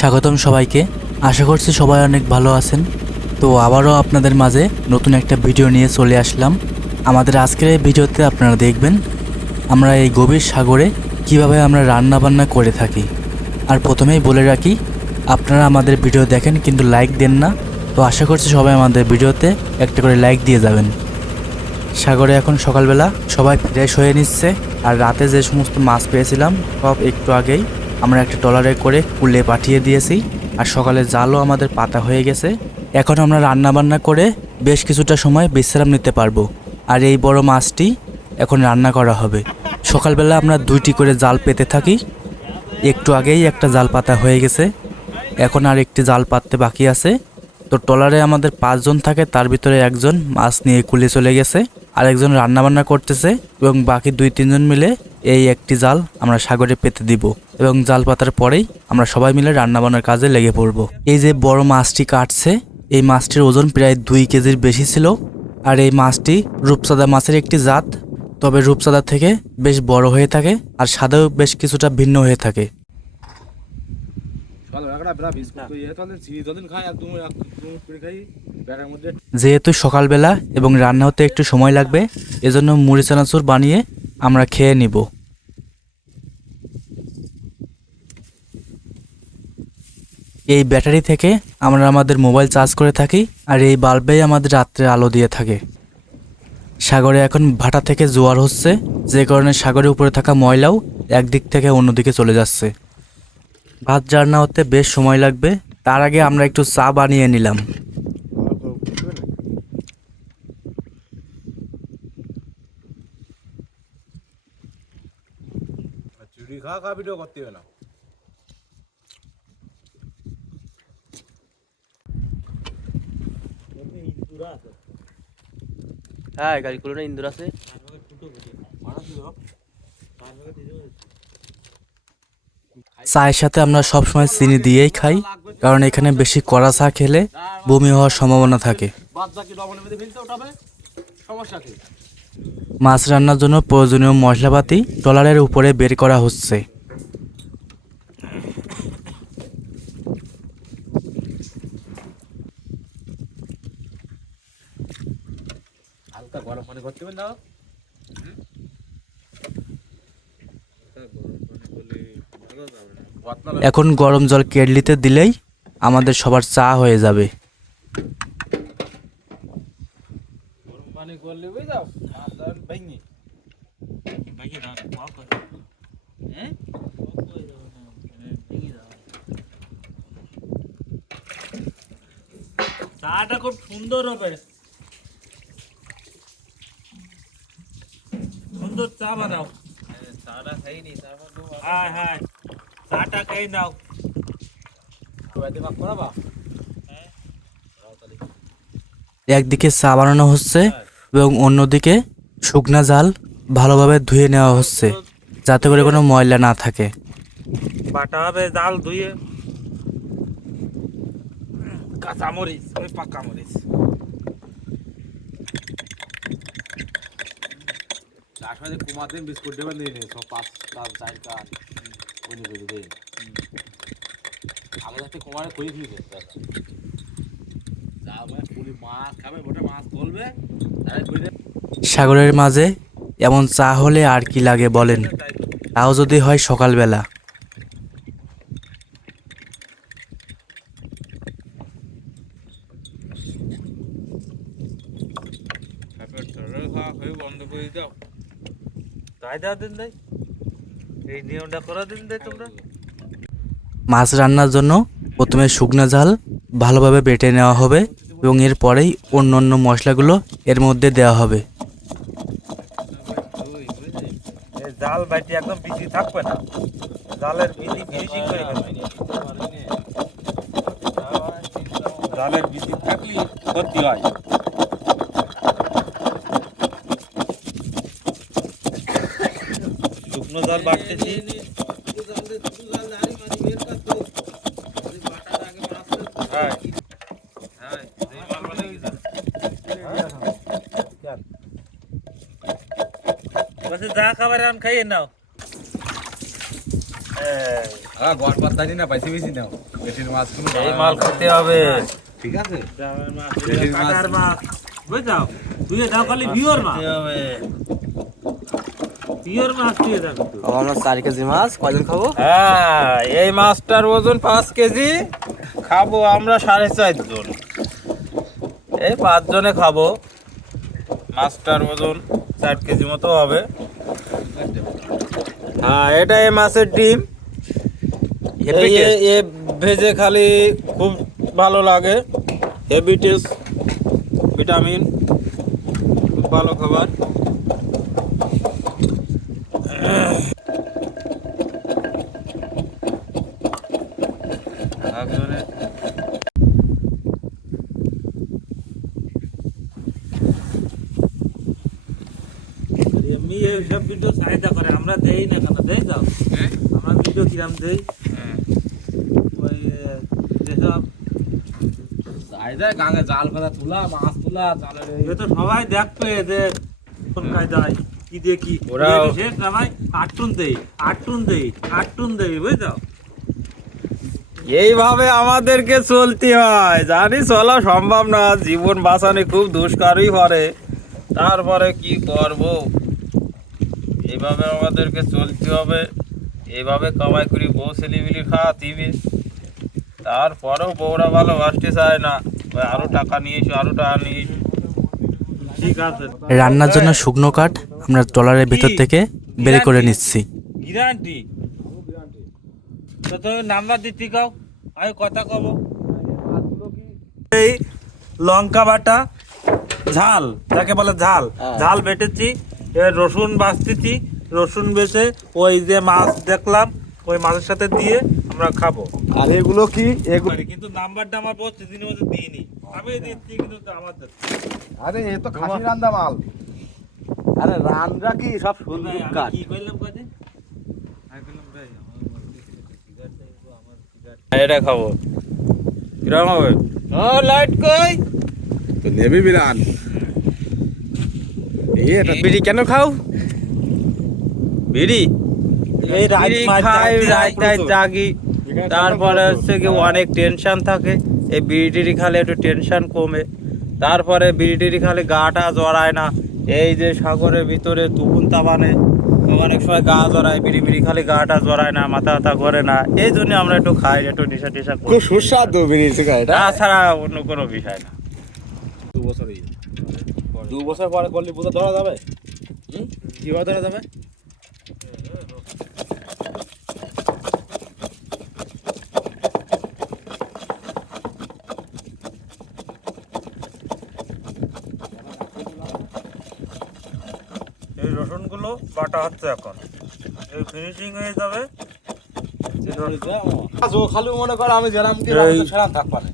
স্বাগতম সবাইকে। আশা করছি সবাই অনেক ভালো আছেন। তো আবারও আপনাদের মাঝে নতুন একটা ভিডিও নিয়ে চলে আসলাম। আমাদের আজকের এই ভিডিওতে আপনারা দেখবেন, আমরা এই গভীর সাগরে কীভাবে আমরা রান্না বান্না করে থাকি। আর প্রথমেই বলে রাখি, আপনারা আমাদের ভিডিও দেখেন কিন্তু লাইক দেন না। তো আশা করছি সবাই আমাদের ভিডিওতে একটা করে লাইক দিয়ে যাবেন। সাগরে এখন সকালবেলা সবাই ফ্রেশ হয়ে নিচ্ছে। আর রাতে যে সমস্ত মাছ পেয়েছিলাম, সব একটু আগেই আমরা একটা ট্রলারে করে কুলে পাঠিয়ে দিয়েছি। আর সকালে জালও আমাদের পাতা হয়ে গেছে। এখন আমরা রান্না বান্না করে বেশ কিছুটা সময় বিশ্রাম নিতে পারব। আর এই বড় মাছটি এখন রান্না করা হবে। সকালবেলা আমরা দুইটি করে জাল পেতে থাকি। একটু আগেই একটা জাল পাতা হয়ে গেছে। এখন আর একটি জাল পাততে বাকি আছে। তো ট্রলারে আমাদের পাঁচজন থাকে, তার ভিতরে একজন মাছ নিয়ে কুলে চলে গেছে। আর একজন রান্নাবান্না করতেছে এবং বাকি দুই তিনজন মিলে এই একটি জাল আমরা সাগরে পেতে দিব। এবং জাল পাতার পরেই আমরা সবাই মিলে রান্নাবান্নার কাজে লেগে পড়ব। এই যে বড় মাছটি কাটছে, এই মাছটির ওজন প্রায় দুই কেজির বেশি ছিল আর এই মাছটি রূপসাদা মাছের একটি জাত, তবে রূপসাদা থেকে বেশ বড় হয়ে থাকে আর স্বাদেও বেশ কিছুটা ভিন্ন হয়ে থাকে। যেহেতু সকালবেলা এবং রান্না হতে একটু সময় লাগবে, এজন্য মুড়ি চানাচুর বানিয়ে আমরা খেয়ে নিব। এই ব্যাটারি থেকে আমরা আমাদের মোবাইল চার্জ করে থাকি আর এই বাল্বেই আমাদের রাত্রে আলো দিয়ে থাকে। সাগরে এখন ভাটা থেকে জোয়ার হচ্ছে, যে কারণে সাগরের উপরে থাকা ময়লাও একদিক থেকে অন্যদিকে চলে যাচ্ছে। ভাত রান্না হতে বেশ সময় লাগবে, তার আগে আমরা একটু চা বানিয়ে নিলাম। খাওয়া ভিডিও করতে না। হ্যাঁ গাড়িগুলো না ইন্দুর আছে। চায়ের সাথে আমরা সবসময় চিনি দিয়েই খাই, কারণ এখানে বেশি কড়া চা খেলে বমি হওয়ার সম্ভাবনা থাকে। মাছ রান্নার জন্য প্রয়োজনীয় মশলাপাতি ট্রলারের উপরে বের করা হচ্ছে। পানি করতে হবে না এখন গরম জল কেটলিতে দিলেই আমাদের সবার চা হয়ে যাবে। চাটা খুব সুন্দর হবে। সুন্দর চা বানাও। চাটা খাইনি হ্যাঁ হ্যাঁ চাটা খেয়ে নাও। একদিকে চা বানানো হচ্ছে এবং অন্যদিকে শুকনা জাল ভালোভাবে ধুয়ে নেওয়া হচ্ছে যাতে করে কোনো ময়লা না থাকে। বাটা হবে জাল ধুয়ে। কাঁচা মরিচ ওই পাকা মরিচ। কুমার দিন বিস্কুট দেবেন দিয়ে নিন সব পাঁচ কাপ চার কাপ দেই যাতে কুমারে কই ফিরে যা পুরি মাছ খাবে ওটা মাছ বলবে তাহলে সাগরের মাঝে এমন চা হলে আর কি লাগে বলেন? তাও যদি হয় সকালবেলা। বন্ধ করে দাও তাই দিন দেয়। এই নিয়মটা করা দিন দেয় তোমরা। মাছ রান্নার জন্য প্রথমে শুকনো ঝাল ভালোভাবে বেটে নেওয়া হবে এবং এরপরেই অন্য অন্য মশলাগুলো এর মধ্যে দেওয়া হবে। জাল বাইটি একদম বিচি থাকবে না। জালের বিচি ফিনিশিং করে জালের বিচি থাকলে ক্ষতি হয়। শুকনো জল বাড়তেছি হ্যাঁ হ্যাঁ এই মাল বানাই গেছে বসে যা খাবার আন খাইয়ে নাও হ্যাঁ গড় পাত্তা নি না পাইছি বেশি নাও দেশির মাছ কোনো এই মাল খেতে হবে ঠিক আছে দেশির কাটার মাছ বুঝছাও তুই দাও খালি বিওর মাছ খেতে হবে বিওর মাছ তুই দাও কিন্তু আমরা চার কেজি মাছ কয়জন খাব? হ্যাঁ এই মাছটার ওজন পাঁচ কেজি খাব আমরা সাড়ে চারজন। এই পাঁচজনে খাব। মাছটার ওজন চার কেজি মতো হবে। হ্যাঁ এটা এই মাছের ডিম। এই এ- এ ভেজে খালি খুব ভালো লাগে। হেভি টেস্ট ভিটামিন খুব ভালো খাবার একজনে এমনি সব ভিডিও চাহিদা করে আমরা দেই না কেন? দেই দাও আমরা ভিডিও কিরাম দেই? ওই যেসব চাহিদায় গাঙে জাল ফেলা তোলা মাছ তোলা জালের এ তো সবাই দেখবে যে কোন কায়দায় কি দিয়ে কি ওরাও- ওরা শেষ না ভাই আটটুন দেই আটটুন দেই আটটুন দেই বুঝছ? এইভাবে আমাদেরকে চলতে হয়। জানি চলা সম্ভব না জীবন বাঁচানো খুব দুষ্কারই পড়ে। তারপরে কি করব? এইভাবে আমাদেরকে চলতে হবে। এইভাবে কামাই করি বউ ছেলেমিলি খাওয়া দিবে তারপরেও বউরা ভালোবাসতে চায় না। ওই আরও টাকা নিয়ে এসো আরও টাকা নিয়ে এসো। ঠিক আছে। রান্নার জন্য শুকনো কাঠ আমরা ট্রলারের ভেতর থেকে বের করে নিচ্ছি। গ্যারান্টি? তো তুমি নাম্বার দিতে কাও। আমি কথা কব। এই লঙ্কা বাটা ঝাল যাকে বলে ঝাল। ঝাল বেটেছি এবার রসুন বাছতেছি রসুন বেটে ওই যে মাছ দেখলাম ওই মাছের সাথে দিয়ে আমরা খাব। আর এগুলো কি? এগুলো কিন্তু নাম্বারটা আমার বলছে দিনের মধ্যে দিইনি। আমি দিচ্ছি কিন্তু আমার আরে এ তো খাসি রান্দা মাল। আরে রান্দা কি সব সুন্দর কাঠ কি করলাম কাজে এটা খাব। কিরম হবে? ও লাইট কই? তো নেবি বিরান। এটা বিড়ি কেন খাও? বিড়ি? এই রাত বিড়ি খাই রাত জাগি। তারপরে হচ্ছে কি অনেক টেনশন থাকে। এই বিড়ি টিড়ি খালে একটু টেনশন কমে। তারপরে বিড়ি টিড়ি খালে গাটা জড়ায় না। এই যে সাগরের ভিতরে তুফুন তাবানে অনেক সময় গা জড়ায় বিড়ি বিড়ি খালি গাটা জড়ায় না মাথা ব্যথা করে না। এই জন্য আমরা একটু খাই একটু নেশা টেশা করি। খুব সুস্বাদু বিড়ির সিগারেট তাছাড়া অন্য কোনো বিষয় না। দু বছরই দু বছর পরে করলে বোঝা ধরা যাবে? হুম? কীভাবে ধরা যাবে এই বাটা হচ্ছে এখন। এই ফিনিশিং হয়ে যাবে। খালি মনে কর আমি যেরাম কি সেরাম থাকবা না।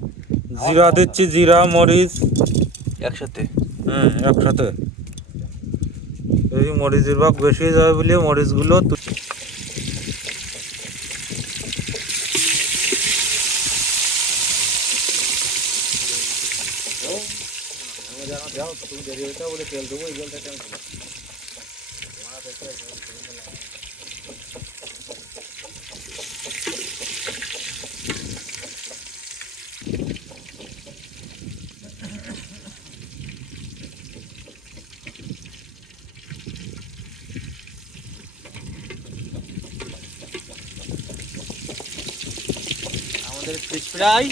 জিরা দিচ্ছি জিরা মরিচ। একসাথে? হুম একসাথে। এই মরিচের ভাগ বেশি হয়ে যাবে বলে মরিচগুলো তু- আমাদের ফিশ ফ্রাই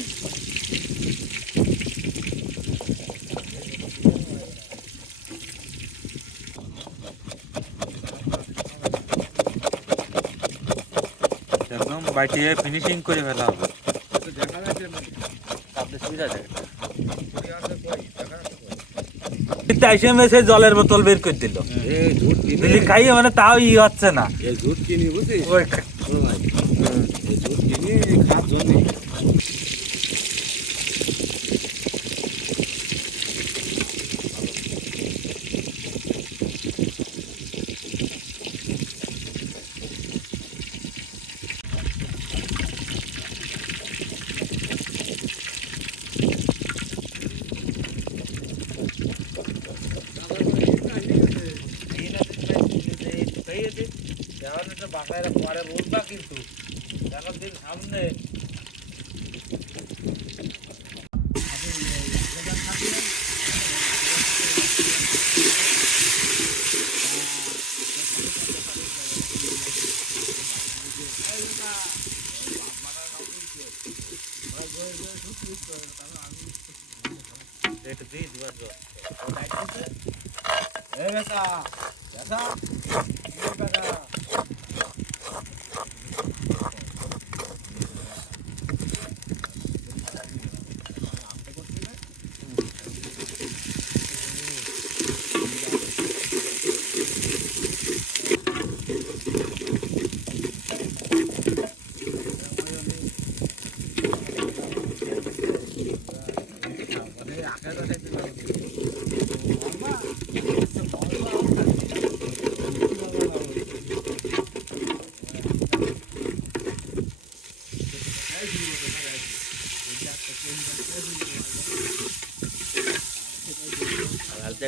একদম বাইটিয়ে ফিনিশিং করে ফেলা হবে। মেসে জলের বোতল বের করে দিল। এই ঝুট কিনে দিলি খাইয়ে মানে তাও ই হচ্ছে না। ওই বাসায় পরে বলবা কিন্তু। কেন দিন সামনে একটু দিয়ে দিবার জল এই বেটা বেটা।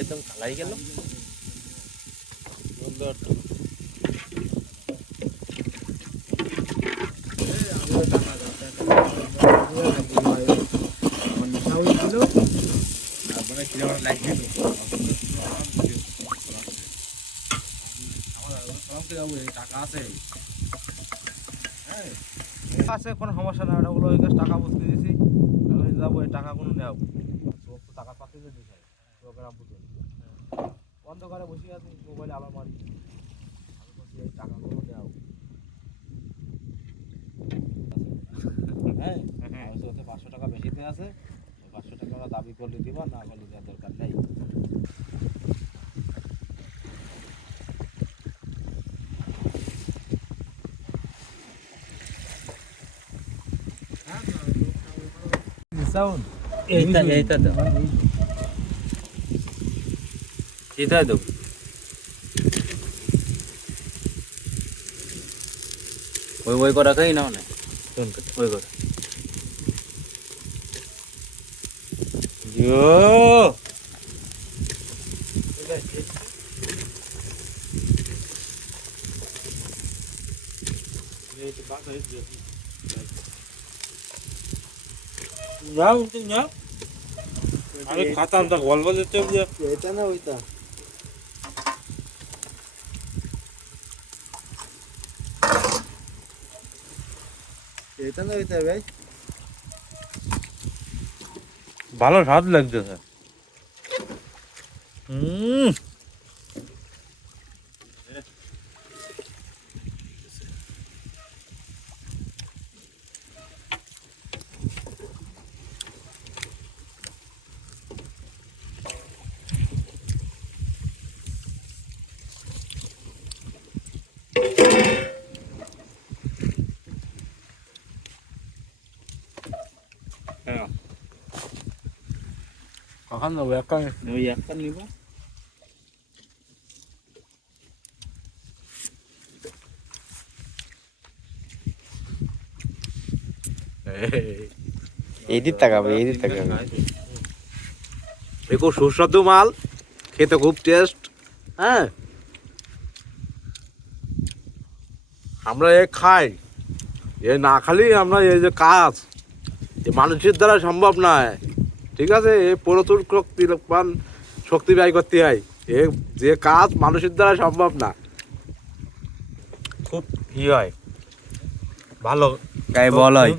একদম খালাই গেল। টাকা আছে আছে কোনো সমস্যা নাই। ওটা ওগুলো ওই টাকা বুঝতে দিয়েছি। আমি যাব, এই নেও তোর তো টাকা পাতে যে দিস প্রোগ্রাম বুঝে অন্ধকারে বসে আছি মোবাইলে আলো মারি। আমি বলছি, এই টাকাগুলো নেও হ্যাঁ তো ওতে পাঁচশো টাকা বেশিতে আছে। পাঁচশো টাকা দাবি করলে দিবা, না করলে দেওয়ার দরকার নেই। এইটা এইটা দাও এটাই দেবো ওই ওই করা খাই না মানে কোন কথা ওই করা ইয়ো যাও তুমি আমি খাতাম তা গল্প দিতে এটা না ওইটা। এটা না ওইটা ভাই। ভালো স্বাদ লাগতেছে। হুম। কখন যাব একটা ওই একটা নিব এদিক তাকাবে এদিক তাকাবে খুব সুস্বাদু মাল খেতে খুব টেস্ট হ্যাঁ? আমরা এ খাই এ না খালি আমরা এই যে কাজ এ মানুষের দ্বারা সম্ভব নয়। ঠিক আছে এ প্রচুর শক্তি পান শক্তি ব্যয় করতে হয়। এ যে কাজ মানুষের দ্বারা সম্ভব না। খুব ই হয়। ভালো। গায়ে বল হয়।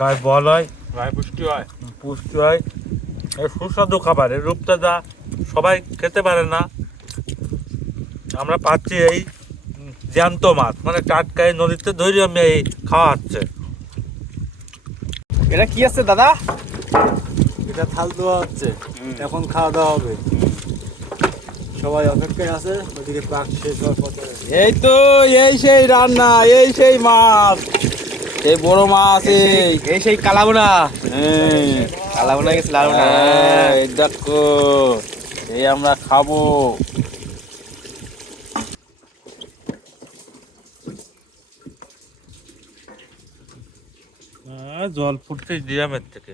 গায়ে বল হয় গায়ে পুষ্টি হয়। পুষ্টি হয়। সুস্বাদু খাবার এর রূপটা যা সবাই খেতে পারে না। আমরা পাচ্ছি এই জ্যান্ত মাছ মানে টাটকায় নদীতে ধরে আমি এই খাওয়া হচ্ছে এটা কি আছে দাদা? এটা থাল দেওয়া হচ্ছে। এখন খাওয়া দাওয়া হবে। সবাই অপেক্ষায় আছে ওদিকে পাক শেষ হওয়ার পথে। এই তো এই সেই রান্না এই সেই মাছ এই বড় মাছ এই। এই সেই কালাবোনা কালাবোনা গেছে লালবোনা এই দেখো এই আমরা খাব। জল ফুটছে ড্রামের থেকে।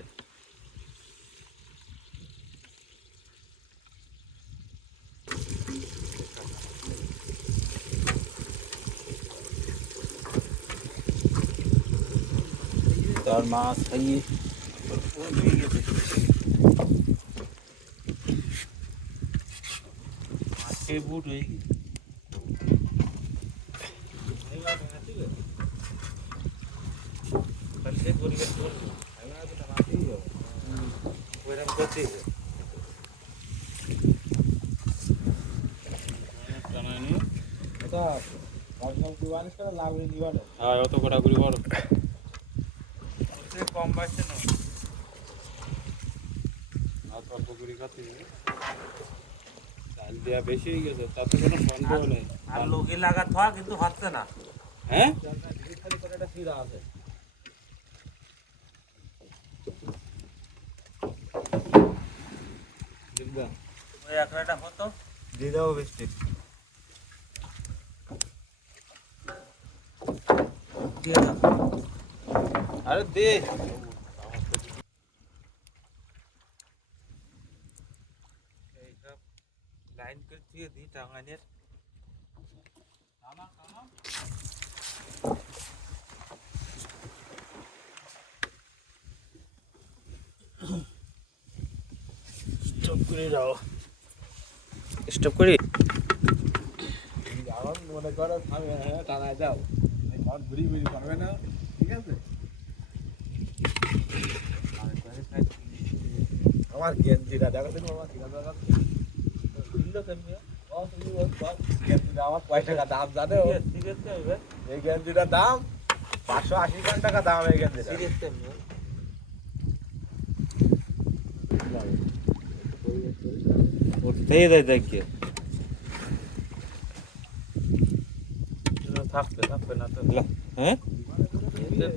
তার মাছ খাইয়ে এই বুট হয়ে গেছে। হ্যাঁ অত কটা করে বড় কম পাচ্ছে না আর অল্প করে খাতে চাল দেওয়া বেশি হয়ে গেছে তাতে কোনো সন্দেহ নেই আর লোকে লাগা থা কিন্তু হচ্ছে না হ্যাঁ ওই একরাটা হতো দিয়ে দেবো বৃষ্টি দিয়ে দাও আরে দে এইসব লাইন করে দিয়ে দিই টাঙানের স্টপ করে যাও স্টপ করি? এখন মনে করো হ্যাঁ টানায় যাও ঘুরি ঘুরি পারবে না ঠিক আছে? আমার গেঞ্জিটা দেখো তুমি আমার ঠিক আছে আমার কয় টাকা দাম জানো? এই গেঞ্জিটার দাম পাঁচশো আশি টাকা দাম এই গেঞ্জিটা উঠতেই দেয় থাকবে থাকবে না তো। হ্যাঁ?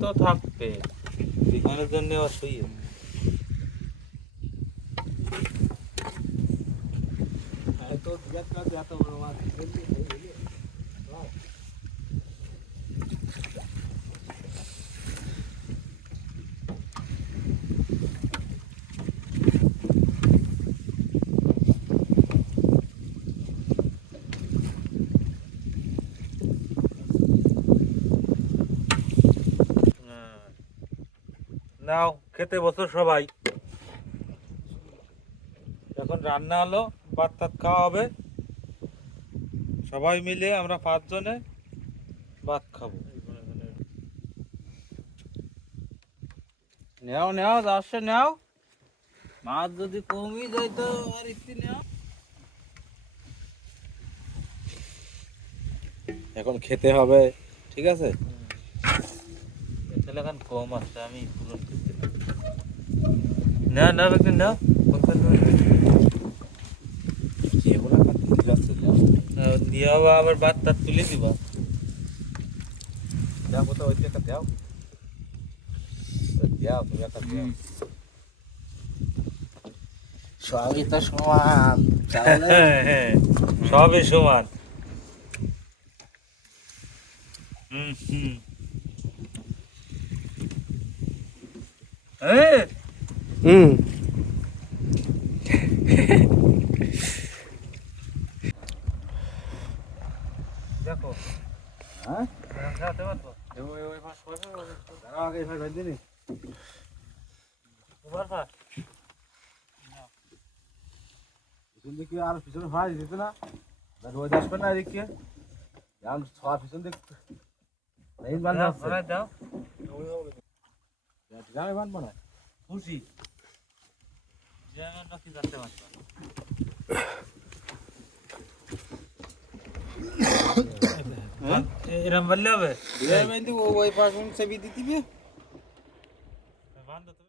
তো থাকবে। বিমানের জন্য অসুই তো এত বড় মাছ হ্যাঁ। নাও খেতে বসো সবাই। এখন রান্না হলো ভাত খাওয়া হবে। সবাই মিলে আমরা পাঁচজনে ভাত খাব। নেও নেও দশটা নেও। মাছ যদি কমই যায় তো আর একটু নেও। এখন খেতে হবে, ঠিক আছে? এখানে এখন কম আছে, আমি পূরণ করতে না না না এগুলো কাটতে যাচ্ছে দিয়ে হবে আবার ভাত টাত তুলে দিবা। দেখো তো ওই একটা দাও। দাও তুমি একটা দাও। সবই তো সমান সবই সমান। হুম হুম। হুম দেখো হ্যাঁ খেতে পারব ওই ওই পাশ পাশ দাঁড়াও আগে এবার ভাই দিনি তোমার পা পিছন দিকে আর পিছনে ভাই দিত না রোজ আসবে না এদিকে এখন সব পিছন দিক লাইন বান্ধা দাও জামে বান্ধবো না খুশি যেমন নাকি એram વલ્લભ એ બંદુ ઓય પાસ ઉન સબી દીતી બે